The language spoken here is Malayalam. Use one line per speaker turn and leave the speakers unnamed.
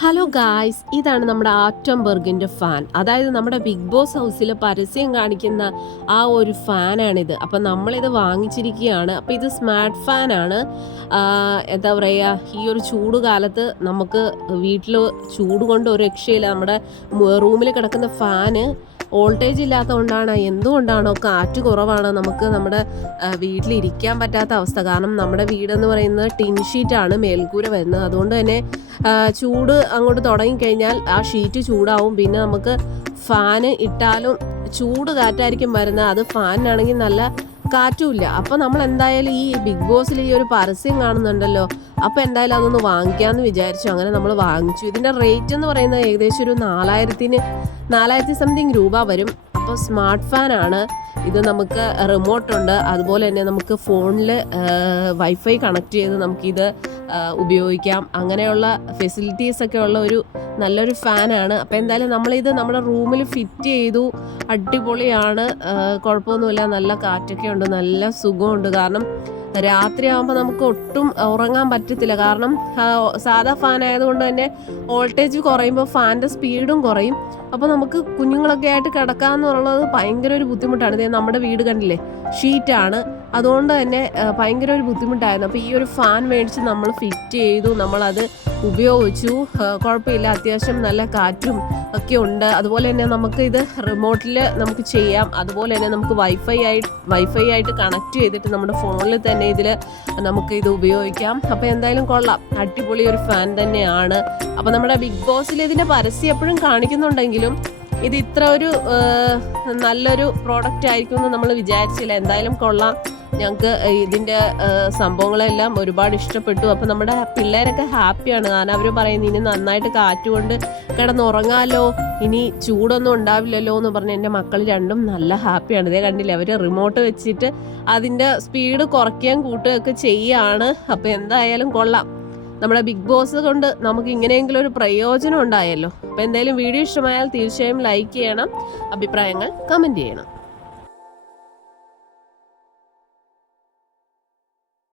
ഹലോ ഗായ്സ് ഇതാണ് നമ്മുടെ ആറ്റംബർഗിന്റെ ഫാൻ അതായത് നമ്മുടെ ബിഗ് ബോസ് ഹൗസിൽ പരസ്യം കാണിക്കുന്ന ആ ഒരു ഫാനാണിത് അപ്പം നമ്മളിത് വാങ്ങിച്ചിരിക്കുകയാണ്. അപ്പം ഇത് സ്മാർട്ട് ഫാനാണ് എന്താ പറയുക ഈ ഒരു ചൂട് കാലത്ത് നമുക്ക് വീട്ടിൽ ചൂട് കൊണ്ട് ഒരു രക്ഷയില്ല. നമ്മുടെ റൂമിൽ കിടക്കുന്ന ഫാന് വോൾട്ടേജ് ഇല്ലാത്തതുകൊണ്ടാണ് എന്തുകൊണ്ടാണോ കാറ്റ് കുറവാണ് നമുക്ക് നമ്മുടെ വീട്ടിലിരിക്കാൻ പറ്റാത്ത അവസ്ഥ. കാരണം നമ്മുടെ വീടെന്ന് പറയുന്നത് ടിൻ ഷീറ്റാണ് മേൽക്കൂര വരുന്നത്. അതുകൊണ്ട് തന്നെ ചൂട് അങ്ങോട്ട് തുടങ്ങിക്കഴിഞ്ഞാൽ ആ ഷീറ്റ് ചൂടാവും. പിന്നെ നമുക്ക് ഫാന് ഇട്ടാലും ചൂട് കാറ്റായിരിക്കും വരുന്നത്. അത് ഫാനിനാണെങ്കിൽ നല്ല കാറ്റുമില്ല അപ്പോൾ നമ്മൾ എന്തായാലും ഈ ബിഗ് ബോസിൽ ഈ ഒരു പരസ്യം കാണുന്നുണ്ടല്ലോ. അപ്പോൾ എന്തായാലും അതൊന്ന് വാങ്ങിക്കാമെന്ന് വിചാരിച്ചു. അങ്ങനെ നമ്മൾ വാങ്ങിച്ചു. ഇതിന്റെ റേറ്റ് എന്ന് പറയുന്നത് ഏകദേശം ഒരു നാലായിരത്തിന് നാലായിരത്തി സംതിങ് രൂപ വരും. അപ്പോൾ സ്മാർട്ട് ഫാനാണ്. ഇത് നമുക്ക് റിമോട്ടുണ്ട് അതുപോലെ തന്നെ നമുക്ക് ഫോണിൽ വൈഫൈ കണക്ട് ചെയ്ത് നമുക്കിത് ഉപയോഗിക്കാം. അങ്ങനെയുള്ള ഫെസിലിറ്റീസ് ഒക്കെ ഉള്ള ഒരു നല്ലൊരു ഫാനാണ്. അപ്പോൾ എന്തായാലും നമ്മളിത് നമ്മുടെ റൂമിൽ ഫിറ്റ് ചെയ്തു. അടിപൊളിയാണ്. കുഴപ്പമൊന്നുമില്ല. നല്ല കാറ്റൊക്കെ ഉണ്ട്. നല്ല സുഖമുണ്ട്. കാരണം രാത്രിയാകുമ്പോൾ നമുക്ക് ഒട്ടും ഉറങ്ങാൻ പറ്റത്തില്ല. കാരണം സാധാ ഫാൻ ആയതുകൊണ്ട് തന്നെ വോൾട്ടേജ് കുറയുമ്പോൾ ഫാന്റെ സ്പീഡും കുറയും. അപ്പോൾ നമുക്ക് കുഞ്ഞുങ്ങളൊക്കെ ആയിട്ട് കിടക്കാന്നുള്ളത് ഭയങ്കര ഒരു ബുദ്ധിമുട്ടാണ്. നമ്മുടെ വീട് കണ്ടില്ലേ? ഷീറ്റാണ്. അതുകൊണ്ട് തന്നെ ഭയങ്കര ഒരു ബുദ്ധിമുട്ടായിരുന്നു. അപ്പോൾ ഈ ഒരു ഫാൻ മേടിച്ച് നമ്മൾ ഫിറ്റ് ചെയ്തു നമ്മളത് ഉപയോഗിച്ചു. കുഴപ്പമില്ല അത്യാവശ്യം നല്ല കാറ്റും ഒക്കെ ഉണ്ട്. അതുപോലെ തന്നെ നമുക്ക് ഇത് റിമോട്ടിൽ നമുക്ക് ചെയ്യാം. അതുപോലെ തന്നെ നമുക്ക് വൈഫൈ ആയി വൈഫൈ ആയിട്ട് കണക്ട് ചെയ്തിട്ട് നമ്മുടെ ഫോണിൽ തന്നെ ഇതിൽ നമുക്ക് ഇത് ഉപയോഗിക്കാം. അപ്പോൾ എന്തായാലും കൊള്ളാം. അടിപൊളി ഒരു ഫാൻ തന്നെയാണ്. അപ്പോൾ നമ്മുടെ ബിഗ് ബോസിൽ ഇതിന്റെ പരസ്യം എപ്പോഴും കാണിക്കുന്നുണ്ടെങ്കിലും ഇത് ഇത്ര ഒരു നല്ലൊരു പ്രോഡക്റ്റ് ആയിരിക്കും എന്ന് നമ്മൾ വിചാരിച്ചില്ല. എന്തായാലും കൊള്ളാം. ഞങ്ങൾക്ക് ഇതിന്റെ സംഭവങ്ങളെല്ലാം ഒരുപാട് ഇഷ്ടപ്പെട്ടു. അപ്പോൾ നമ്മുടെ പിള്ളേരൊക്കെ ഹാപ്പിയാണ്. കാരണം അവർ പറയുന്നത് ഇനി നന്നായിട്ട് കാറ്റുകൊണ്ട് കിടന്നുറങ്ങാലോ. ഇനി ചൂടൊന്നും ഉണ്ടാവില്ലല്ലോ എന്ന് പറഞ്ഞ് എന്റെ മക്കൾ രണ്ടും നല്ല ഹാപ്പിയാണ്. ഇതേ കണ്ടില്ല അവർ റിമോട്ട് വെച്ചിട്ട് അതിന്റെ സ്പീഡ് കുറയ്ക്കുകയും കൂട്ടുകയൊക്കെ ചെയ്യുകയാണ് അപ്പോൾ എന്തായാലും കൊള്ളാം. നമ്മുടെ ബിഗ് ബോസ് കൊണ്ട് നമുക്ക് ഇങ്ങനെയെങ്കിലും ഒരു പ്രയോജനം ഉണ്ടായല്ലോ. അപ്പോൾ എന്തായാലും വീഡിയോ ഇഷ്ടമായാൽ തീർച്ചയായും ലൈക്ക് ചെയ്യണം. അഭിപ്രായങ്ങൾ കമന്റ് ചെയ്യണം.